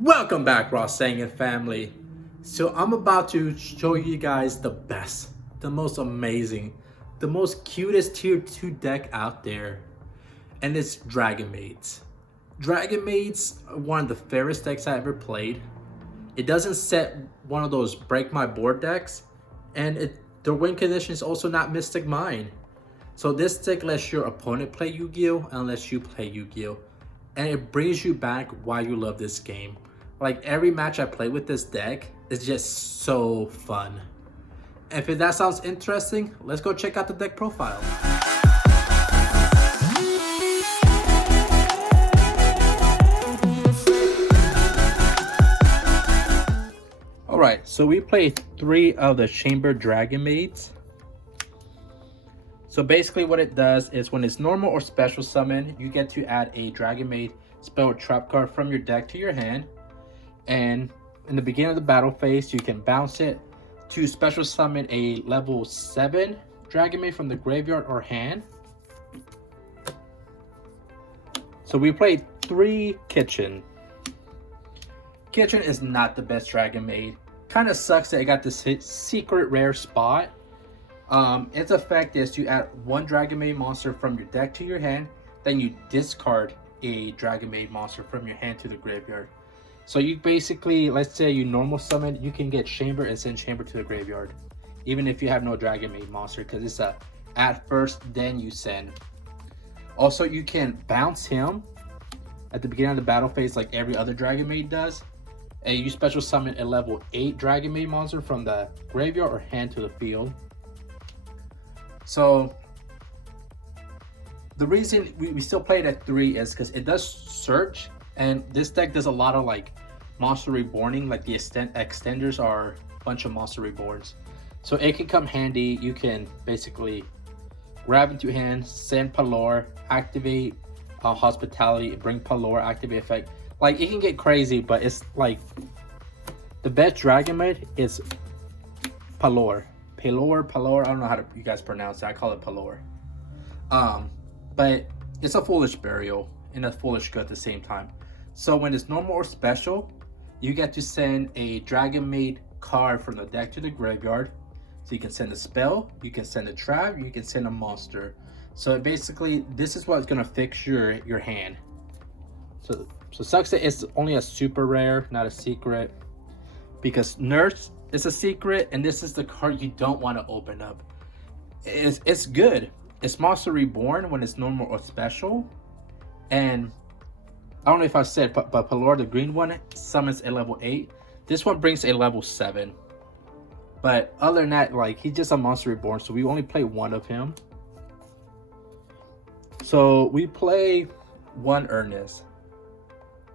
Welcome back, RawSangan family. So I'm about to show you guys the best, the most amazing, the most cutest tier 2 deck out there. And it's Dragonmaids. Dragonmaids are one of the fairest decks I ever played. It doesn't set one of those break my board decks, and their win condition is also not Mystic Mine. So this deck lets your opponent play Yu-Gi-Oh! And lets you play Yu-Gi-Oh! And it brings you back why you love this game. Like every match I play with this deck is just so fun. And if that sounds interesting, let's go check out the deck profile. Alright, so we played 3 of the Chamber Dragonmaids. So basically what it does is when it's normal or special summon, you get to add a Dragonmaid spell or trap card from your deck to your hand. And in the beginning of the battle phase, you can bounce it to special summon a level 7 Dragonmaid from the graveyard or hand. So we played 3 Kitchen. Kitchen is not the best Dragonmaid. Kind of sucks that it got this secret rare spot. Its effect is you add 1 Dragonmaid monster from your deck to your hand, then you discard a Dragonmaid monster from your hand to the graveyard. So you basically, let's say you normal summon, you can get Chamber and send Chamber to the graveyard, even if you have no Dragonmaid monster, because it's a add first, then you send. Also, you can bounce him at the beginning of the battle phase like every other Dragonmaid does, and you special summon a level 8 Dragonmaid monster from the graveyard or hand to the field. So the reason we still play it at 3 is because it does search, and this deck does a lot of like monster reborning. Like the extenders are a bunch of monster reborns, so it can come handy. You can basically grab into hand, send Palor, activate hospitality, bring Palor, activate effect. Like it can get crazy, but it's like the best Dragonmaid is Palor. Palor, I don't know how you guys pronounce it. I call it Palor. But it's a foolish burial and a foolish good at the same time. So when it's normal or special, you get to send a Dragonmaid card from the deck to the graveyard. So you can send a spell, you can send a trap, you can send a monster. So basically, this is what's gonna fix your hand. So sucks that it's only a super rare, not a secret, because Nurse is a secret, and this is the card you don't want to open up. It's good. It's Monster Reborn when it's normal or special, and I don't know if I said, but Palor, the green one, summons a level 8. This one brings a level 7. But other than that, like, he's just a Monster Reborn, so we only play 1 of him. So we play 1 Ernest.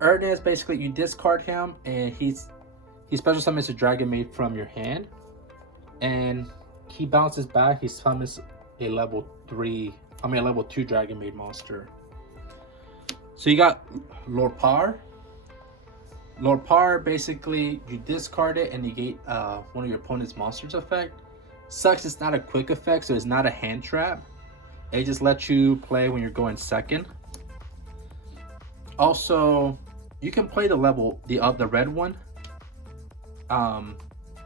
Ernest, basically, you discard him, and he special summons a Dragonmaid from your hand, and he bounces back. He summons a level 2 Dragonmaid monster. So you got Lord Par. Lord Par, basically you discard it and negate one of your opponent's monsters effect. Sucks it's not a quick effect, so it's not a hand trap. It just lets you play when you're going second. Also, you can play the red one.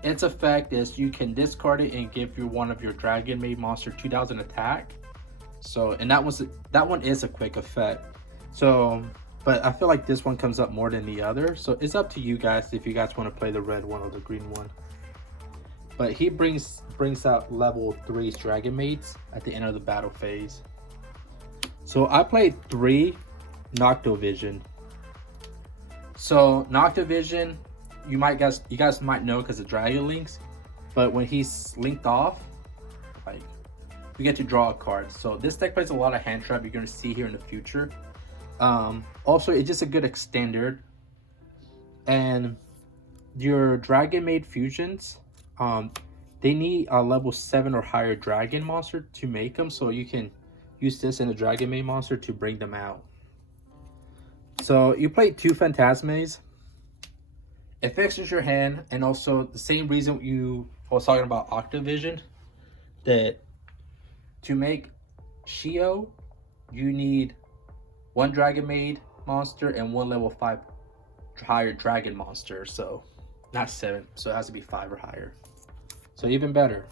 Its effect is you can discard it and give you one of your Dragonmaid monster 2000 attack. So, and that one is a quick effect. So, but I feel like this one comes up more than the other. So it's up to you guys if you guys want to play the red one or the green one. But he brings out level 3 Dragonmaids at the end of the battle phase. So I played 3 Noctovision. So Noctovision, you guys might know because of Dragon Links, but when he's linked off, like, you get to draw a card. So this deck plays a lot of hand trap you're going to see here in the future. Also, it's just a good extender, and your Dragonmaid fusions, they need a level 7 or higher dragon monster to make them, so you can use this in a Dragonmaid monster to bring them out. So you play 2 Phantasmes. It fixes your hand, and also the same reason I was talking about Octavision, that to make Shio, you need 1 Dragonmaid monster and 1 level 5 higher dragon monster, so not 7, so it has to be 5 or higher. So even better.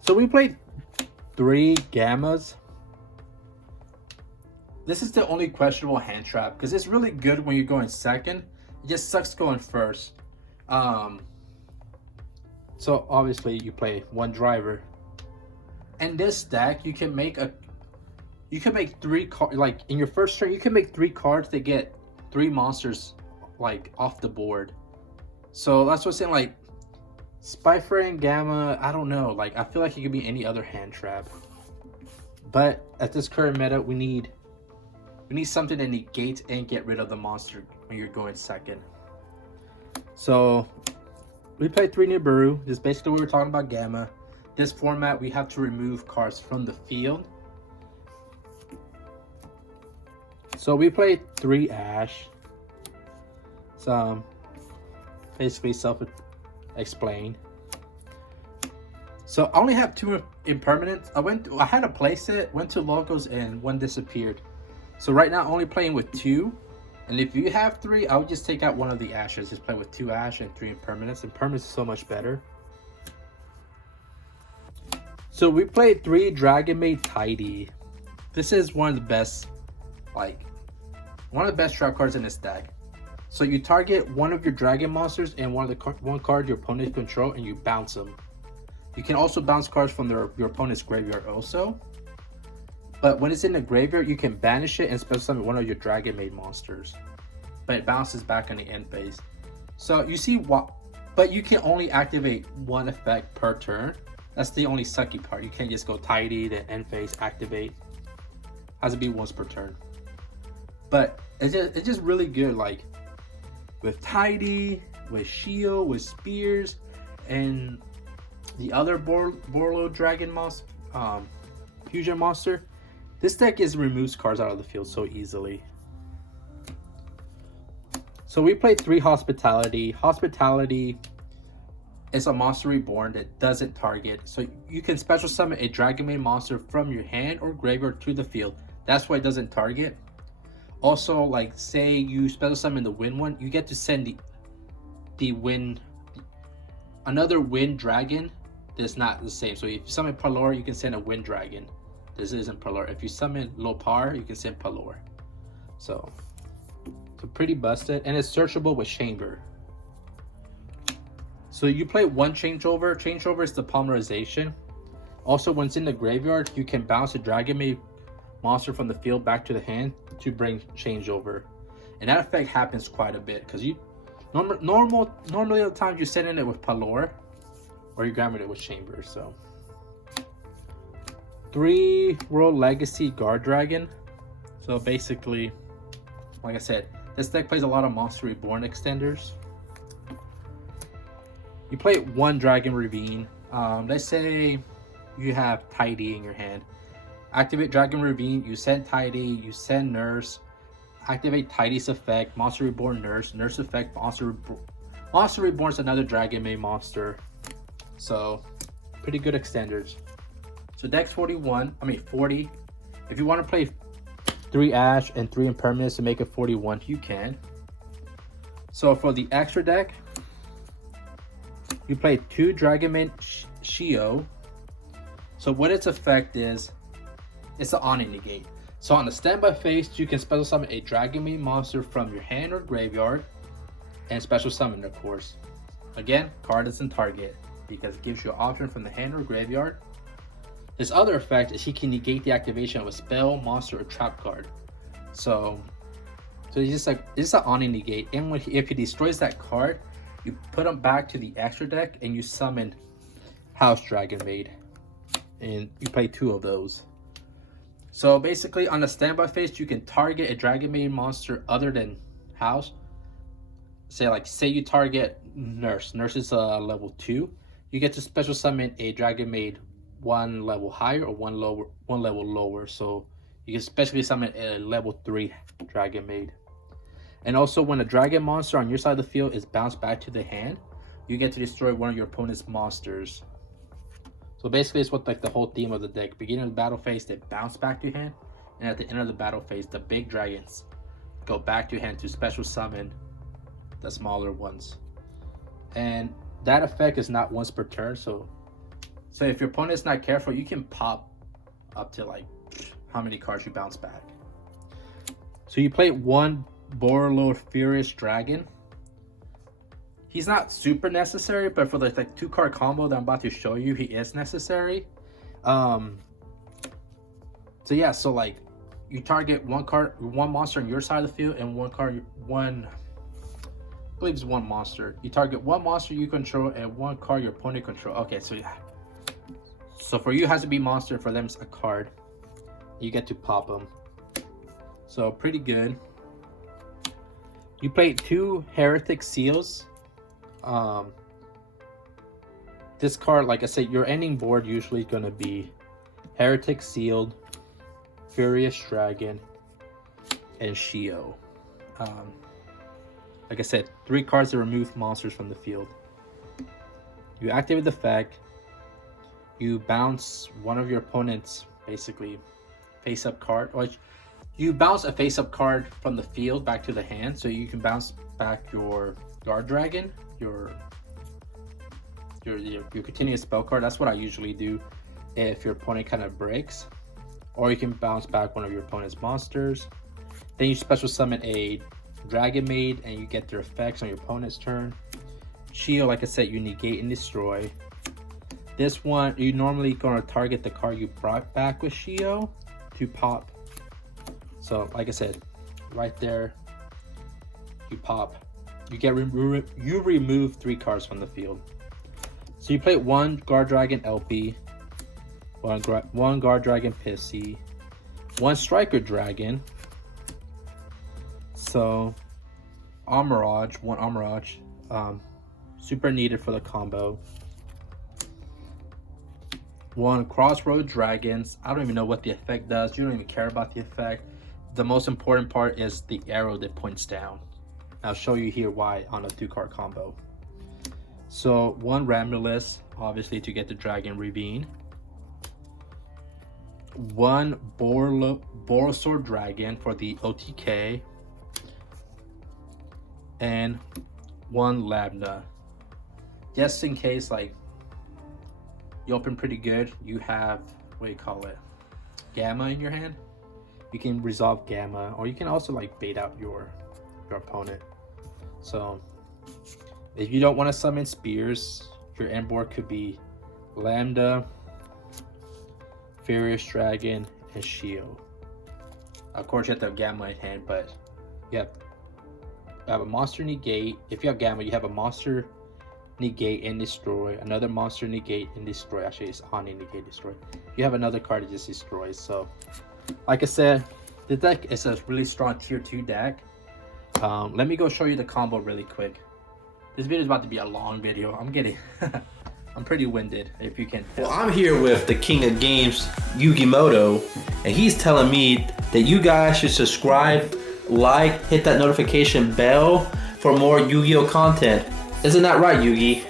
So we played 3 gammas. This is the only questionable hand trap because it's really good when you're going second. It just sucks going first. So obviously you play 1 driver. And this deck you can make 3 cards. Like in your first turn, you can make 3 cards that get 3 monsters like off the board. So that's what I'm saying. Like Spyfire and Gamma, I don't know. Like I feel like it could be any other hand trap. But at this current meta, we need something that negates and get rid of the monster when you're going second. So we played 3 Nibiru. This is basically what we were talking about Gamma. This format, we have to remove cards from the field. So we played 3 Ash. So basically self-explained. So I only have 2 impermanents. I had a play set, went to logos, and 1 disappeared. So right now, only playing with 2. And if you have 3, I would just take out 1 of the Ashes. Just play with 2 Ash and 3 impermanents. Impermanents is so much better. So we played 3 Dragonmaid Tidy. This is one of the best, one of the best trap cards in this deck. So you target 1 of your dragon monsters and one card your opponent control, and you bounce them. You can also bounce cards from your opponent's graveyard also. But when it's in the graveyard, you can banish it and special summon 1 of your Dragonmaid monsters. But it bounces back on the end phase. So you see what? But you can only activate 1 effect per turn. That's the only sucky part. You can't just go Tidy, then end phase, activate. Has to be once per turn. But it's just really good. Like with Tidy, with Shield, with Spears, and the other Borlo Dragon monster, Fusion monster. This deck removes cards out of the field so easily. So we played 3 Hospitality. Hospitality is a monster reborn that doesn't target. So you can special summon a Dragonmaid monster from your hand or graveyard to the field. That's why it doesn't target. Also, like say you special summon the Wind one, you get to send another Wind Dragon that's not the same. So if you summon Palor, you can send a Wind Dragon. This isn't Palor. If you summon Lopar, you can send Palor. So pretty busted, and it's searchable with Chamber. So you play 1 changeover. Changeover is the polymerization. Also, when it's in the graveyard, you can bounce a Dragonmaid monster from the field back to the hand to bring changeover, and that effect happens quite a bit because you normally at the time you send in it with Palor or you grab it with Chamber. So 3 World Legacy Guard Dragon. So basically, like I said, this deck plays a lot of Monster Reborn extenders. You play 1 Dragon Ravine. Let's say you have Tidy in your hand. Activate Dragon Ravine, you send Tidy, you send Nurse. Activate Tidy's effect, Monster Reborn Nurse. Nurse effect, Monster Reborn is another Dragonmaid monster. So, pretty good extenders. So deck's 40. If you want to play 3 Ash and 3 Impermanence to make it 41, you can. So for the extra deck, you play 2 Dragonmaid Yugioh. So what its effect is, it's an on and negate. So on the standby phase, you can special summon a Dragonmaid monster from your hand or graveyard, and special summon, of course. Again, card doesn't target because it gives you an option from the hand or graveyard. His other effect is he can negate the activation of a spell, monster, or trap card. So it's just an on and negate. And if he destroys that card, you put him back to the extra deck and you summon House Dragonmaid, and you play 2 of those. So basically, on the standby phase, you can target a Dragonmaid monster other than House. Say you target Nurse. Nurse is level 2. You get to special summon a Dragonmaid 1 level higher or 1 level lower. So you can specially summon a level 3 Dragonmaid. And also, when a dragon monster on your side of the field is bounced back to the hand, you get to destroy 1 of your opponent's monsters. So basically, it's what the whole theme of the deck. Beginning of the battle phase, they bounce back to hand, and at the end of the battle phase, the big dragons go back to your hand to special summon the smaller ones. And that effect is not once per turn, so if your opponent's not careful, you can pop up to like how many cards you bounce back. So you play one Borreload Furious Dragon. He's not super necessary, but for the like 2-card combo that I'm about to show you, he is necessary. So yeah, so like you target one monster on your side of the field, and I believe it's one monster. You target one monster you control and one card your opponent control. Okay, so yeah. So for you it has to be monster, for them it's a card. You get to pop them. So pretty good. You play 2 Heretic Seals. This card, like I said, your ending board usually going to be Heretic Sealed, Furious Dragon, and Yugioh. Like I said, 3 cards that remove monsters from the field. You activate the effect. You bounce one of your opponent's basically face-up card, or you bounce a face-up card from the field back to the hand, so you can bounce back your Guard Dragon, your continuous spell card. That's what I usually do if your opponent kind of breaks. Or you can bounce back one of your opponent's monsters. Then you special summon a Dragonmaid and you get their effects on your opponent's turn. Yugioh, like I said, you negate and destroy. This one, you're normally going to target the card you brought back with Yugioh to pop. So like I said, right there, you pop. You remove 3 cards from the field. So you play 1 Guard Dragon LP, one Guard Dragon Pissy, 1 Striker Dragon. So Armorage, 1 Armorage, super needed for the combo. 1 Crossroad Dragons. I don't even know what the effect does. You don't even care about the effect. The most important part is the arrow that points down. I'll show you here why on a 2-card combo. So 1 Ramulus, obviously to get the Dragon Ravine. 1 Borosaur Dragon for the OTK. And 1 Labna. Just in case like you open pretty good, you have, what do you call it, Gamma in your hand. You can resolve Gamma, or you can also like bait out your opponent. So if you don't want to summon Spears, your end board could be Lambda, Furious Dragon, and Yugioh. Of course you have to have Gamma in hand, but you have a monster negate. If you have Gamma, you have a monster negate and destroy, another monster negate and destroy. Actually, it's Oni negate destroy. You have another card that just destroys. So like I said, the deck is a really strong tier 2 deck. Let me go show you the combo really quick. This video is about to be a long video. I'm pretty winded, if you can tell. Well, I'm here with the king of games, Yugimoto, and he's telling me that you guys should subscribe, like, hit that notification bell for more Yu-Gi-Oh content. Isn't that right, Yugi?